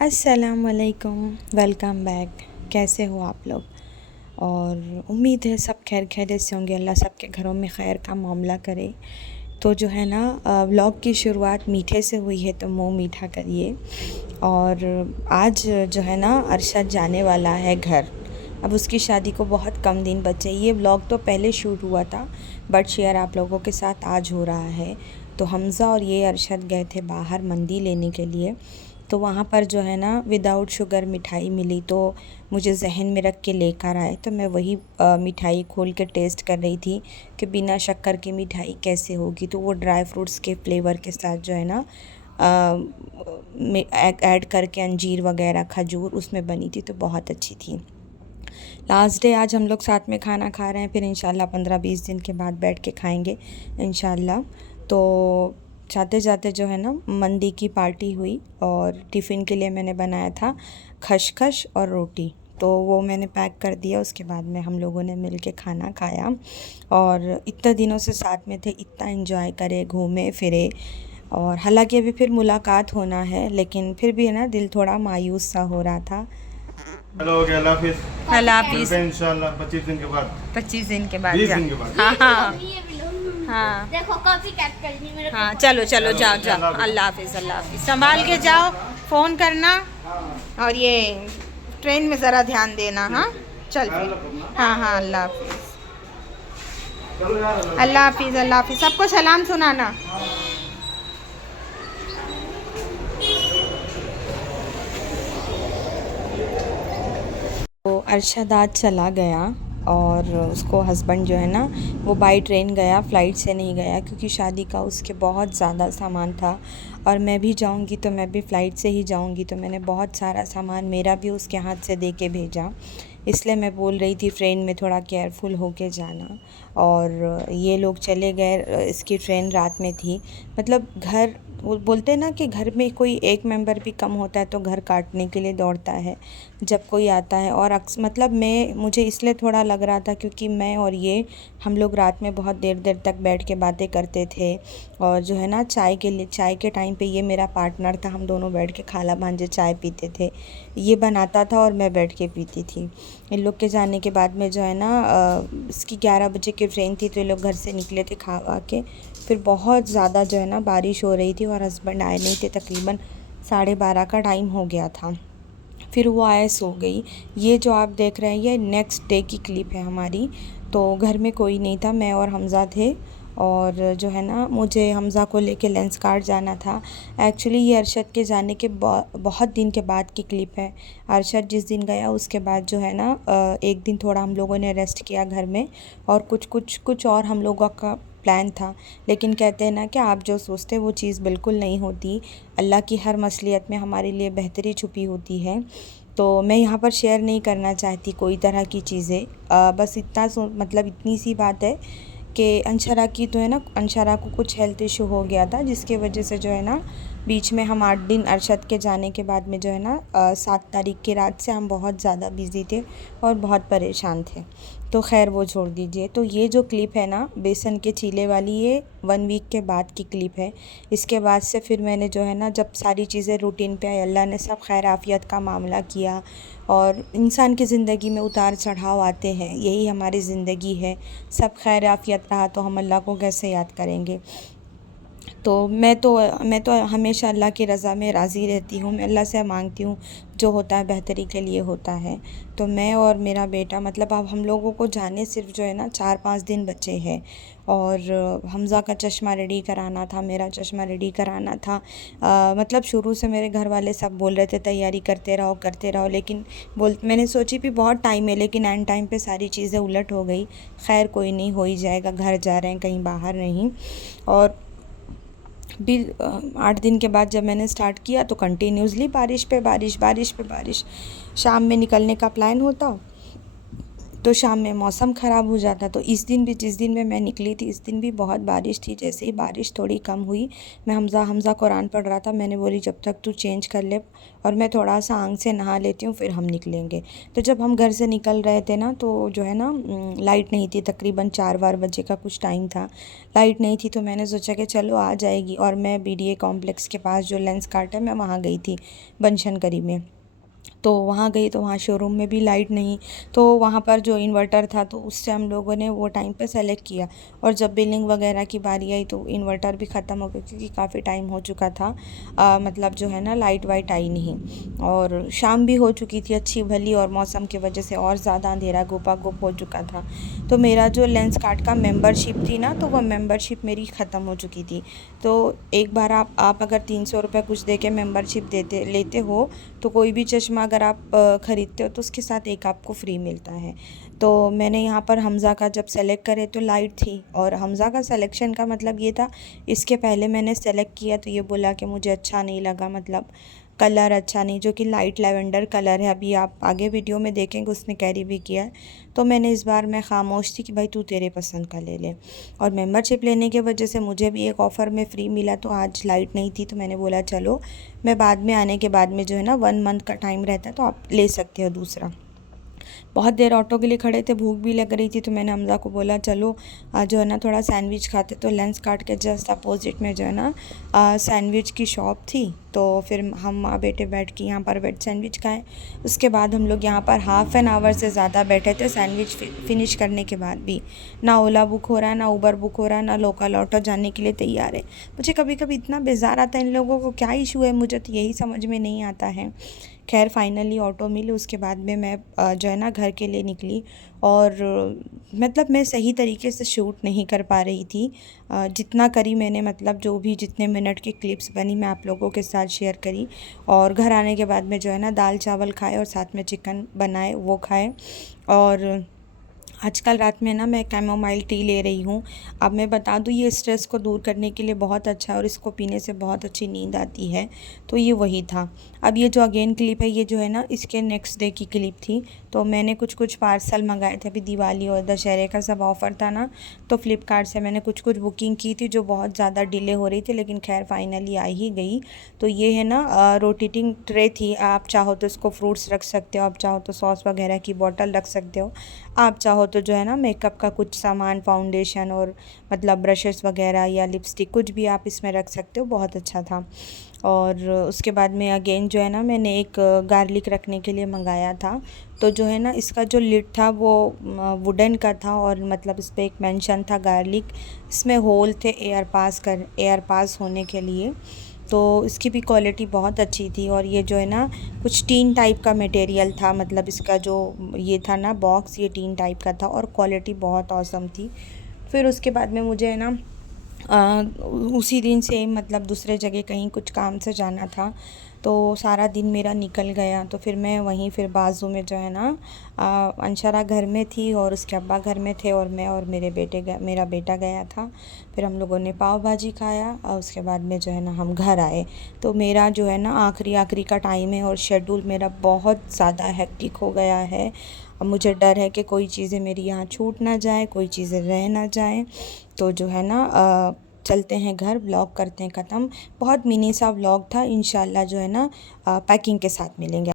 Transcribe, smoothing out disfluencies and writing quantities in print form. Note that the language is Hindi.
अस्सलाम वालेकुम, वेलकम बैक। कैसे हो आप लोग? और उम्मीद है सब खैर खैरियत से होंगे। अल्लाह सबके घरों में खैर का मामला करे। तो जो है ना, व्लॉग की शुरुआत मीठे से हुई है तो मुंह मीठा करिए। और आज जो है ना, अरशद जाने वाला है घर। अब उसकी शादी को बहुत कम दिन बचे। ये व्लॉग तो पहले शूट हुआ था, बट शेयर आप लोगों के साथ आज हो रहा है। तो हमज़ा और ये अरशद गए थे बाहर मंदी लेने के लिए। तो वहाँ पर जो है ना, विदाउट शुगर मिठाई मिली, तो मुझे जहन में रख के लेकर आए। तो मैं वही मिठाई खोल के टेस्ट कर रही थी कि बिना शक्कर की मिठाई कैसे होगी। तो वो ड्राई फ्रूट्स के फ्लेवर के साथ जो है ना, ऐड करके अंजीर वगैरह खजूर उसमें बनी थी, तो बहुत अच्छी थी। लास्ट डे आज हम लोग साथ में खाना खा रहे हैं। फिर इंशाल्लाह 15-20 दिन के बाद बैठ के खाएंगे इंशाल्लाह। तो जाते जाते जो है ना, मंदी की पार्टी हुई और टिफ़िन के लिए मैंने बनाया था खशखश और रोटी। तो वो मैंने पैक कर दिया। उसके बाद में हम लोगों ने मिल के खाना खाया और इतने दिनों से साथ में थे, इतना एंजॉय करे, घूमे फिरे। और हालांकि अभी फिर मुलाकात होना है, लेकिन फिर भी है ना, दिल थोड़ा मायूस सा हो रहा था। हेलो, ओके, अल्लाह हाफिज़। अल्लाह मिलते हाफिज़। हैं इंशाल्लाह 25 दिन के बाद। 25 दिन के बाद 20 जा। दिन के बाद। हाँ हाँ ये भी लो। हाँ देखो कॉपी कैट करनी मेरे हाँ, को। चलो चलो, जाओ चलो, जाओ। अल्लाह अल्लाह हाफिज़, अल्लाह हाफिज़। संभाल के जाओ, फ़ोन करना। और ये ट्रेन में ज़रा ध्यान देना। हाँ, चल फिर। हाँ हाँ, अल्लाह हाफिज़। चलो यार, अल्लाह हाफिज़, अल्लाह हाफिज़। सबको सलाम सुनाना। तो अरशद आज चला गया और उसको हस्बैंड जो है ना, वो बाई ट्रेन गया, फ़्लाइट से नहीं गया, क्योंकि शादी का उसके बहुत ज़्यादा सामान था। और मैं भी जाऊंगी तो मैं भी फ़्लाइट से ही जाऊंगी, तो मैंने बहुत सारा सामान मेरा भी उसके हाथ से दे के भेजा। इसलिए मैं बोल रही थी ट्रेन में थोड़ा केयरफुल होके जाना। और ये लोग चले गए। इसकी ट्रेन रात में थी। मतलब घर, वो बोलते हैं ना कि घर में कोई एक मेंबर भी कम होता है तो घर काटने के लिए दौड़ता है जब कोई आता है। और मतलब मुझे इसलिए थोड़ा लग रहा था क्योंकि मैं और ये, हम लोग रात में बहुत देर देर तक बैठ के बातें करते थे। और जो है ना, चाय के टाइम पे ये मेरा पार्टनर था, हम दोनों बैठ के खाला भांजे चाय पीते थे। ये बनाता था और मैं बैठ के पीती थी। इन लोग के जाने के बाद में जो है ना, इसकी 11 बजे की ट्रेन थी, तो ये लोग घर से निकले थे खा वा के। फिर बहुत ज़्यादा जो है ना, बारिश हो रही थी और हस्बैंड आए नहीं थे। तकरीबन 12:30 का टाइम हो गया था। फिर वो आए, सो गई। ये जो आप देख रहे हैं, ये नेक्स्ट डे की क्लिप है हमारी। तो घर में कोई नहीं था, मैं और हमज़ा थे। और जो है ना, मुझे हमज़ा को लेके लेंसकार्ट जाना था। एक्चुअली ये अरशद के जाने के बहुत दिन के बाद की क्लिप है। अरशद जिस दिन गया उसके बाद जो है ना, एक दिन थोड़ा हम लोगों ने रेस्ट किया घर में। और कुछ और हम लोगों का प्लान था। लेकिन कहते हैं ना कि आप जो सोचते वो चीज़ बिल्कुल नहीं होती। अल्लाह की हर मसलियत में हमारे लिए बेहतरी छुपी होती है। तो मैं यहाँ पर शेयर नहीं करना चाहती कोई तरह की चीज़ें। बस इतना मतलब इतनी सी बात है कि अंशरा की तो है ना, अंशरा को कुछ हेल्थ इशू हो गया था, जिसके वजह से जो है ना, बीच में हम 8 दिन अरशद के जाने के बाद में जो है ना, 7 तारीख की रात से हम बहुत ज़्यादा बिज़ी थे और बहुत परेशान थे। तो खैर वो छोड़ दीजिए। तो ये जो क्लिप है ना, बेसन के चीले वाली, ये 1 वीक के बाद की क्लिप है। इसके बाद से फिर मैंने जो है ना, जब सारी चीज़ें रूटीन पे आई, अल्लाह ने सब खैर आफ़ियत का मामला किया। और इंसान की ज़िंदगी में उतार चढ़ाव आते हैं, यही हमारी ज़िंदगी है। सब खैर आफ़ियत रहा तो हम अल्लाह को कैसे याद करेंगे। तो मैं तो हमेशा अल्लाह की रज़ा में राज़ी रहती हूँ। मैं अल्लाह से मांगती हूँ, जो होता है बेहतरी के लिए होता है। तो मैं और मेरा बेटा, मतलब अब हम लोगों को जाने सिर्फ जो है ना 4-5 दिन बचे हैं। और हमज़ा का चश्मा रेडी कराना था, मेरा चश्मा रेडी कराना था। मतलब शुरू से मेरे घर वाले सब बोल रहे थे तैयारी करते रहो, लेकिन मैंने सोची भी बहुत टाइम है, लेकिन एंड टाइम पे सारी चीज़ें उलट हो गई। खैर कोई नहीं, हो ही जाएगा, घर जा रहे हैं, कहीं बाहर नहीं। और भी 8 दिन के बाद जब मैंने स्टार्ट किया तो कंटिन्यूसली बारिश पे बारिश, बारिश पे बारिश। शाम में निकलने का प्लान होता तो शाम में मौसम ख़राब हो जाता। तो इस दिन भी, जिस दिन में मैं निकली थी, इस दिन भी बहुत बारिश थी। जैसे ही बारिश थोड़ी कम हुई, मैं हमज़ा कुरान पढ़ रहा था, मैंने बोली जब तक तू चेंज कर ले और मैं थोड़ा सा आंग से नहा लेती हूँ, फिर हम निकलेंगे। तो जब हम घर से निकल रहे थे ना, तो जो है ना लाइट नहीं थी, तकरीबन 4 बजे का कुछ टाइम था, लाइट नहीं थी। तो मैंने सोचा कि चलो आ जाएगी, और मैं BDA कॉम्प्लेक्स के पास जो लेंसकार्ट है, मैं वहाँ गई थी बनशनकरी में। तो वहाँ गई तो वहाँ शोरूम में भी लाइट नहीं, तो वहाँ पर जो इन्वर्टर था, तो उससे हम लोगों ने वो टाइम पे सेलेक्ट किया। और जब बिलिंग वगैरह की बारी आई, तो इन्वर्टर भी ख़त्म हो गया, क्योंकि काफ़ी टाइम हो चुका था। मतलब जो है ना लाइट वाइट आई नहीं, और शाम भी हो चुकी थी अच्छी भली, और मौसम की वजह से और ज़्यादा अंधेरा गुप हो चुका था। तो मेरा जो लेंसकार्ट का मेंबरशिप थी ना, तो वो मेंबरशिप मेरी ख़त्म हो चुकी थी। तो एक बार आप अगर 300 रुपये कुछ दे के मेंबरशिप लेते हो, तो कोई भी चश्मा अगर आप ख़रीदते हो, तो उसके साथ एक आपको फ्री मिलता है। तो मैंने यहाँ पर हमज़ा का जब सेलेक्ट करे, तो लाइट थी, और हमज़ा का सिलेक्शन का मतलब ये था, इसके पहले मैंने सेलेक्ट किया तो ये बोला कि मुझे अच्छा नहीं लगा, मतलब कलर अच्छा नहीं, जो कि लाइट लैवेंडर कलर है। अभी आप आगे वीडियो में देखेंगे, उसने कैरी भी किया है। तो मैंने इस बार मैं खामोश थी कि भाई तू तेरे पसंद का ले ले। और मेंबरशिप लेने की वजह से मुझे भी एक ऑफ़र में फ्री मिला, तो आज लाइट नहीं थी, तो मैंने बोला चलो, मैं बाद में आने के बाद में जो है ना 1 मंथ का टाइम रहता है, तो आप ले सकते हो दूसरा। बहुत देर ऑटो के लिए खड़े थे, भूख भी लग रही थी, तो मैंने हमज़ा को बोला चलो जो है ना थोड़ा सैंडविच खाते। तो लेंसकार्ट के जस्ट अपोजिट में जो है ना सैंडविच की शॉप थी। तो फिर हम माँ बेटे बैठ के यहाँ पर वेज सैंडविच खाए। उसके बाद हम लोग यहाँ पर हाफ़ एन आवर से ज़्यादा बैठे थे सैंडविच फिनिश करने के बाद भी। ना ओला बुक हो रहा है, ना उबर बुक हो रहा है, ना लोकल ऑटो जाने के लिए तैयार है। मुझे कभी कभी इतना बेजार आता है, इन लोगों को क्या इशू है, मुझे तो यही समझ में नहीं आता है। खैर फाइनली ऑटो मिली, उसके बाद में मैं जो है ना घर के लिए निकली। और मतलब मैं सही तरीके से शूट नहीं कर पा रही थी, जितना करी मैंने, मतलब जो भी जितने मिनट की क्लिप्स बनी मैं आप लोगों के साथ शेयर करी। और घर आने के बाद में जो है ना दाल चावल खाए, और साथ में चिकन बनाए वो खाए। और आजकल रात में ना मैं कैमोमाइल टी ले रही हूँ। अब मैं बता दूँ, ये स्ट्रेस को दूर करने के लिए बहुत अच्छा है, और इसको पीने से बहुत अच्छी नींद आती है। तो ये वही था। अब ये जो अगेन क्लिप है, ये जो है ना इसके नेक्स्ट डे की क्लिप थी। तो मैंने कुछ पार्सल मंगाए थे, अभी दिवाली और दशहरे का सब ऑफ़र था ना, तो फ्लिपकार्ट से मैंने कुछ बुकिंग की थी, जो बहुत ज़्यादा डिले हो रही थी, लेकिन खैर फाइनली आ ही गई। तो ये है ना रोटेटिंग ट्रे थी, आप चाहो तो इसको फ्रूट्स रख सकते हो, आप चाहो तो सॉस वगैरह की बॉटल रख सकते हो, आप चाहो तो जो है ना मेकअप का कुछ सामान, फाउंडेशन और मतलब ब्रशेस वगैरह या लिपस्टिक, कुछ भी आप इसमें रख सकते हो। बहुत अच्छा था। और उसके बाद में अगेन जो है ना मैंने एक गार्लिक रखने के लिए मंगाया था। तो जो है ना इसका जो लिड था वो वुडन का था, और मतलब इस पर एक मेंशन था गार्लिक, इसमें होल थे एयर पास होने के लिए। तो इसकी भी क्वालिटी बहुत अच्छी थी। और ये जो है ना कुछ टीन टाइप का मटेरियल था, मतलब इसका जो ये था ना बॉक्स, ये टीन टाइप का था, और क्वालिटी बहुत औसम थी। फिर उसके बाद में मुझे है ना उसी दिन से मतलब दूसरे जगह कहीं कुछ काम से जाना था, तो सारा दिन मेरा निकल गया। तो फिर मैं वहीं फिर बाजू में जो है ना अंशरा घर में थी, और उसके अब्बा घर में थे, और मैं और मेरा बेटा गया था। फिर हम लोगों ने पाव भाजी खाया, और उसके बाद में जो है ना हम घर आए। तो मेरा जो है ना आखिरी का टाइम है, और शेड्यूल मेरा बहुत ज़्यादा हेक्टिक हो गया है। अब मुझे डर है कि कोई चीज़ें मेरी यहाँ छूट ना जाए, कोई चीज़ें रह ना जाएँ। तो जो है ना चलते हैं घर, व्लॉग करते हैं ख़त्म। बहुत मिनी सा व्लॉग था, इंशाल्लाह जो है ना पैकिंग के साथ मिलेंगे।